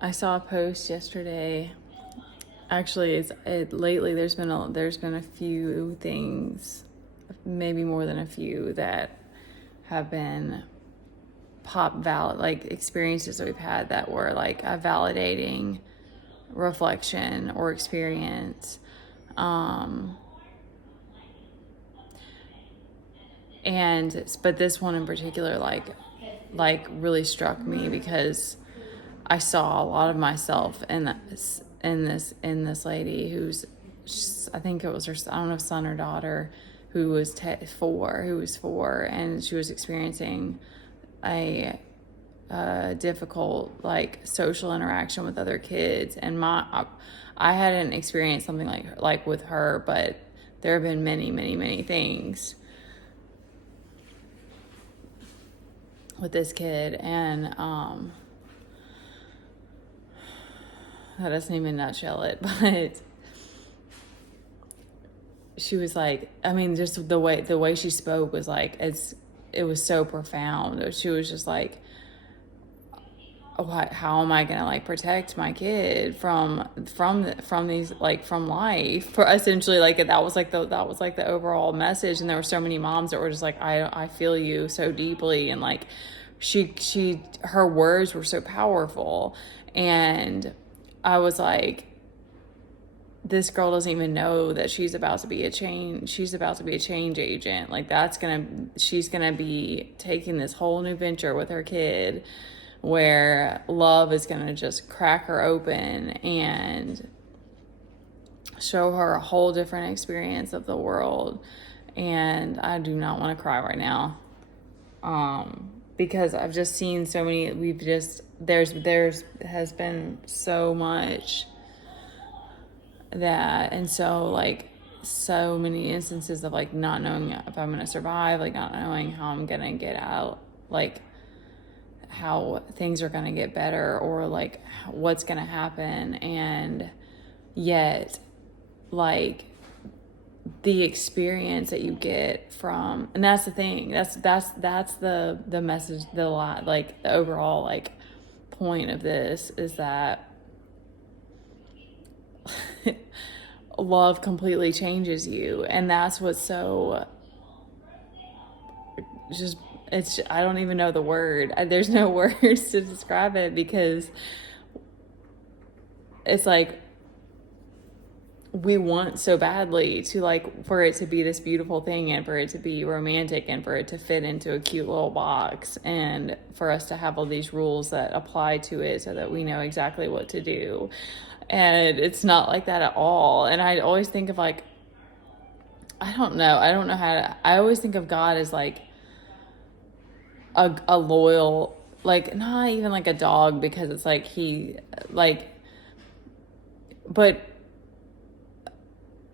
I saw a post yesterday. Actually, lately there's been a few things, maybe more than a few, that have been like experiences that we've had that were like a validating reflection or experience. But this one in particular, like really struck me because I saw a lot of myself in this lady who's, I think it was her, I don't know, son or daughter, who was 4, and she was experiencing a difficult like social interaction with other kids. And I hadn't experienced something like with her, but there have been many, many, many things with this kid, and that doesn't even nutshell it, but she was like, I mean, just the way she spoke was like, it was so profound. She was just like, how am I gonna like protect my kid from these, like, from life, for essentially, like, that was like the overall message. And there were so many moms that were just like, I feel you so deeply, and like her words were so powerful. And I was like, this girl doesn't even know that she's about to be a change agent. Like, she's gonna be taking this whole new venture with her kid, where love is gonna just crack her open and show her a whole different experience of the world. And I do not want to cry right now, because I've just seen so many. There's has been so much that, and so many instances of like not knowing if I'm gonna survive, like not knowing how I'm gonna get out, like how things are gonna get better, or like what's gonna happen. And yet, like, the experience that you get from, and that's the thing, that's the message, like the overall like point of this is that love completely changes you. And that's what's so just, I don't even know the word. There's no words to describe it, because it's like, we want so badly to, like, for it to be this beautiful thing, and for it to be romantic, and for it to fit into a cute little box, and for us to have all these rules that apply to it so that we know exactly what to do. And it's not like that at all. And I always think of, like, I don't know how to, I always think of God as like a loyal, like, not even like a dog, because it's like but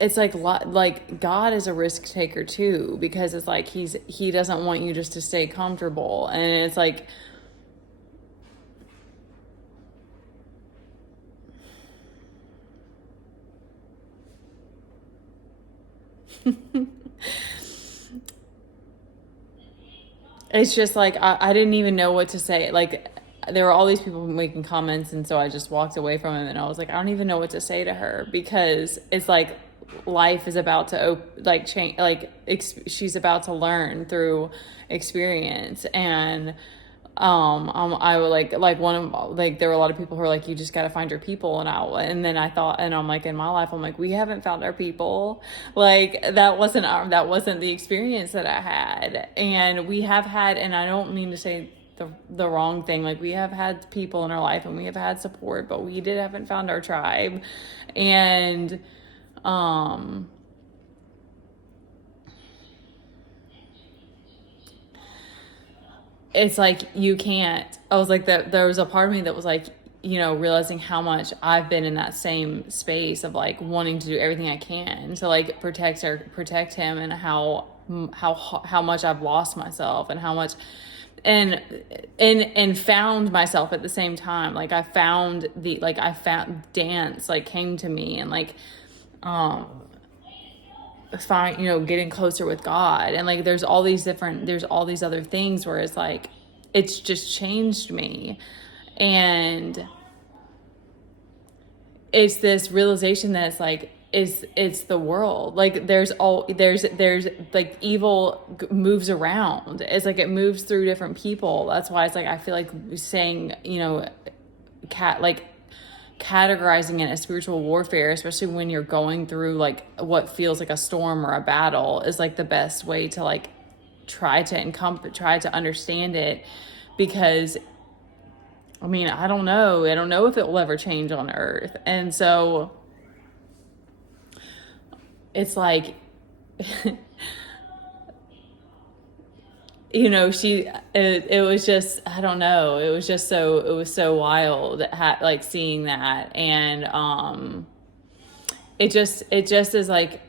it's like God is a risk taker too, because it's like he doesn't want you just to stay comfortable. And it's like, it's just like, I didn't even know what to say. Like, there were all these people making comments, and so I just walked away from him, and I was like, I don't even know what to say to her, because it's like life is about to like change, like she's about to learn through experience. And I would like one of, like, there were a lot of people who are like, you just got to find your people. And then I thought, and I'm like, in my life, I'm like, we haven't found our people. Like, that wasn't the experience that I had. And we have had, and I don't mean to say the wrong thing, like, we have had people in our life, and we have had support, but we haven't found our tribe. And it's like, you can't, I was like, that there was a part of me that was like, realizing how much I've been in that same space of like wanting to do everything I can to like protect him, and how much I've lost myself, and how much, and found myself at the same time. Like, I found dance, like, came to me, and like getting closer with God. And like, there's all these other things where it's like, it's just changed me. And it's this realization that it's like, it's the world. Like there's like evil moves around. It's like it moves through different people. That's why it's like I feel like saying, you know, like categorizing it as spiritual warfare, especially when you're going through like what feels like a storm or a battle, is like the best way to like try to understand it. Because I mean, I don't know if it will ever change on earth. And so it's like, you know, it was just, I don't know, it was so wild, like seeing that. And it just is like,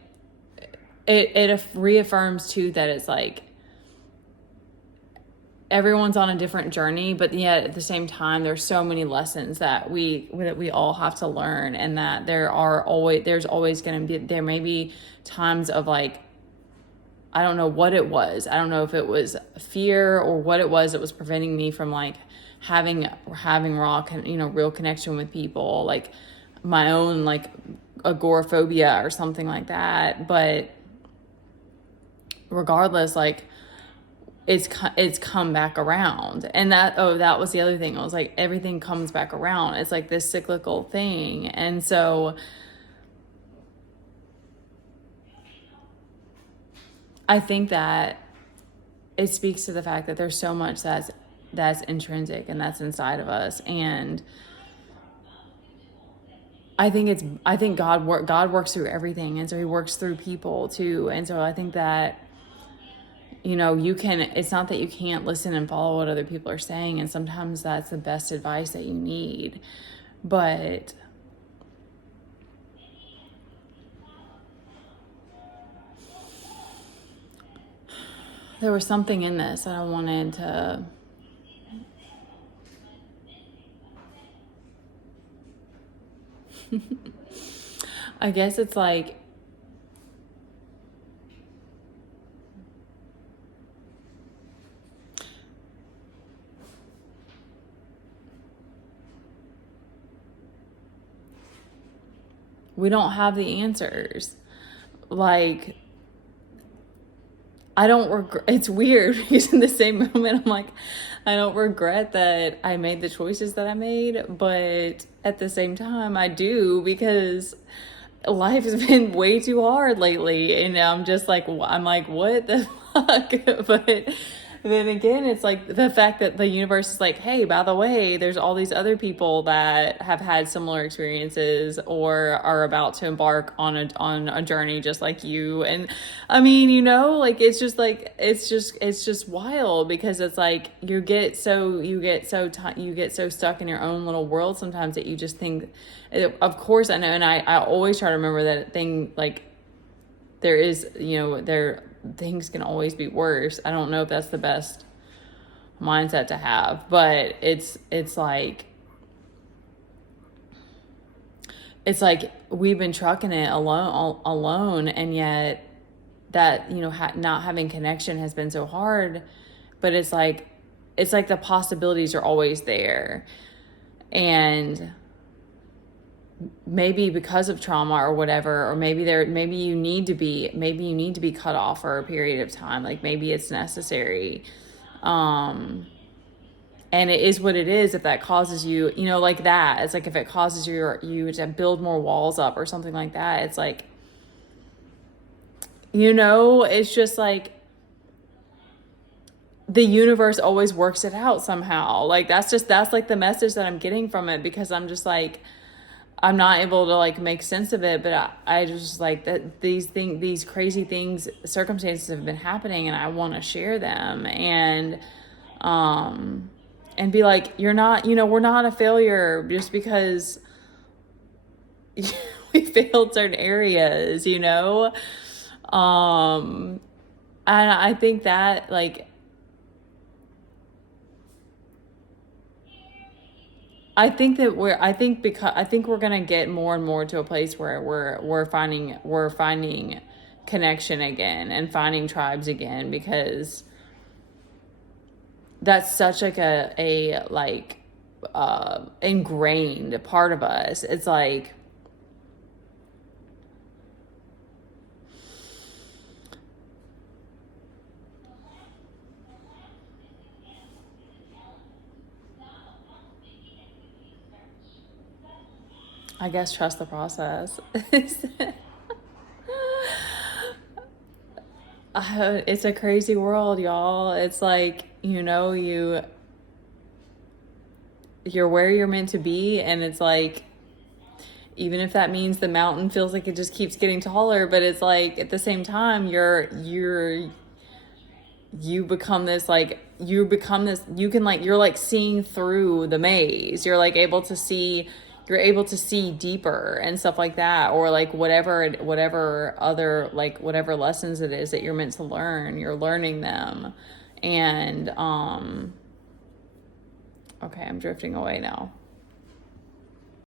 it reaffirms too that it's like everyone's on a different journey, but yet at the same time there's so many lessons that we all have to learn. And that there's always going to be, there may be times of like, I don't know what it was. I don't know if it was fear or what it was that was preventing me from like having raw, you know, real connection with people, like my own like agoraphobia or something like that. But regardless, like it's come back around. And that was the other thing. I was like, everything comes back around. It's like this cyclical thing. And so I think that it speaks to the fact that there's so much that's intrinsic and that's inside of us. And I think God works through everything. And so he works through people too. And so I think that, you know, it's not that you can't listen and follow what other people are saying. And sometimes that's the best advice that you need. But there was something in this that I wanted to I guess it's like we don't have the answers. Like, I don't regret, it's weird because in the same moment, I'm like, I don't regret that I made the choices that I made, but at the same time, I do, because life has been way too hard lately. And I'm just like, I'm like, what the fuck? But then again, it's like the fact that the universe is like, hey, by the way, there's all these other people that have had similar experiences or are about to embark on a journey just like you. And I mean, you know, like it's just wild, because it's like you get so stuck in your own little world sometimes that you just think, of course I know, and I always try to remember that thing, like there is, you know, things can always be worse. I don't know if that's the best mindset to have, but it's like we've been trucking it alone, and yet that, you know, not having connection has been so hard. But it's like the possibilities are always there. And maybe because of trauma or whatever, or maybe you need to be cut off for a period of time. Like maybe it's necessary. And it is what it is. If that causes you, you know, like that, it's like if it causes you to build more walls up or something like that, it's like, you know, it's just like the universe always works it out somehow. Like that's like the message that I'm getting from it, because I'm just like, I'm not able to like make sense of it, but I just like that these crazy things, circumstances have been happening, and I want to share them and be like, you're not, you know, we're not a failure just because we failed certain areas, you know? And I think that like, I think we're gonna get more and more to a place where we're finding connection again and finding tribes again, because that's such like a ingrained part of us. It's like I guess trust the process. It's a crazy world, y'all. It's like, you're where you're meant to be, and it's like, even if that means the mountain feels like it just keeps getting taller, but it's like at the same time you become this, you can like, you're like seeing through the maze. You're like you're able to see deeper and stuff like that, or like whatever other, like whatever lessons it is that you're meant to learn, you're learning them. And okay, I'm drifting away now.